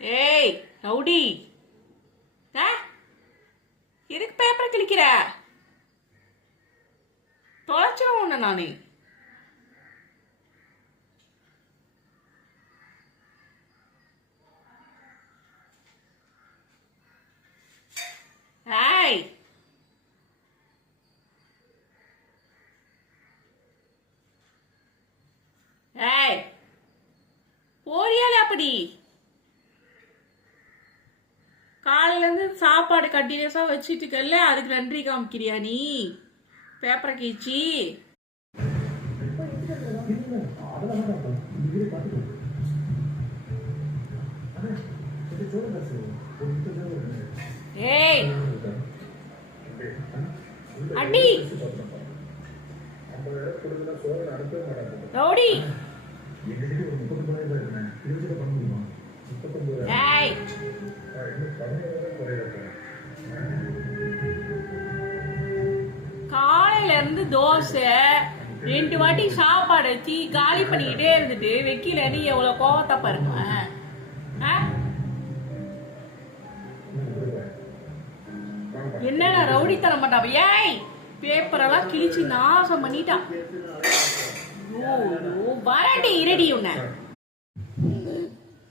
ஏய் ரவுடி, எதுக்கு பேப்பரை கிழிக்கிற? தொலைச்சிடும் உன்ன நானு. ஏய் ஏய் போறியால அப்படி? காலையிலேருந்து சாப்பாடு கண்டினியூஸாக வச்சுட்டு இருக்கல, அதுக்கு நன்றி காமிக்கிறியா நீ? பேப்பரை கீச்சி ஏய் அடி ரவுடி. ஏய் காலையில இருந்து தோசை 2 வாட்டி சாப்பாடு வச்சு காலி பண்ணிக்கிட்டே இருந்துட்டு வெக்கில நீ எவ்வளவு கோவத்தை பாருங்க. என்னடா ரவுடித்தனம் பண்ணாம? ஏய் பேப்பரெல்லாம் கிழிச்சு நாசம் பண்ணிட்டான். வரண்டி இரடி உன்ன.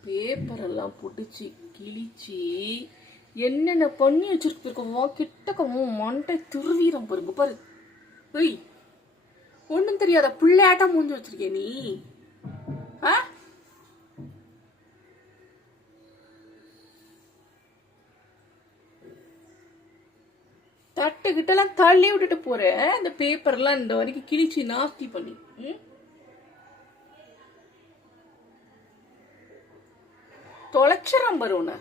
பேப்பரெல்லாம் புடிச்சு கிழிச்சு என்னென்ன பண்ணி வச்சிருக்கோம். கிட்டக்கவும் மண்டை திருவீரம் பாருங்க பாரு. ஏய் ஒன்றும் தெரியாத பிள்ளையாட்டம் மூஞ்சி வச்சிருக்கே நீ. தட்டுக்கிட்டெல்லாம் தள்ளி விட்டுட்டு போற. அந்த பேப்பர்லாம் இந்த வரைக்கும் கிழிச்சு நாஸ்தி பண்ணி தொலைச்சிடம் பாரு உன்ன.